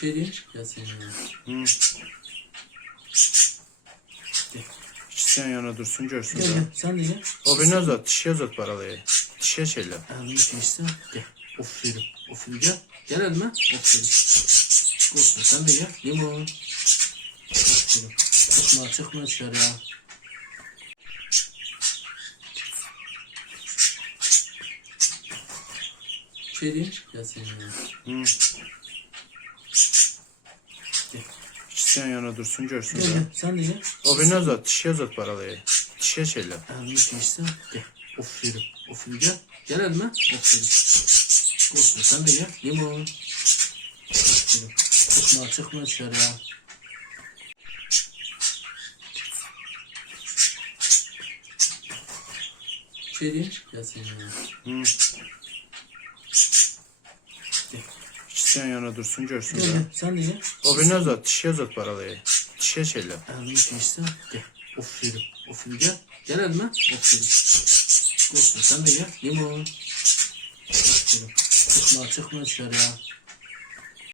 Şey diyeyim. Gel senin yanına. Hı. İkisi yan yana dursun görsün. Gel da. gel. Sen de gel. O birini uzat, dişe uzat paralayı. Dişe şeyle. Elini geçti. Gel. Aferin. Aferin gel. Gel elime. Aferin. Olsun. Sen de gel. Limon. Aferin. Çıkma çıkma dışarıya. Şey diyeyim. Gel senin yanına. Hı. Yan yana dursun görsün. Gel da. gel. Sen de gel. O birini uzat, dişe uzat paralayı. Dişe şeyle. Elini geçti. Gel. Aferin. Aferin gel. Gel elime. Aferin. Olsun. Sen de gel. Limon. Aferin. Çıkma çıkma dışarıya. Şey diyeyim. Gel senin yanına. İkisi yan yana dursun görsün. Gel da. gel. Sen de gel. O birini uzat, dişe uzat paralayı. Dişe şeyle. Elini geçti. Gel. Aferin. Aferin gel. Gel elime. Aferin. Olsun. Sen de gel. Limon. Aferin. Çıkma çıkma dışarıya.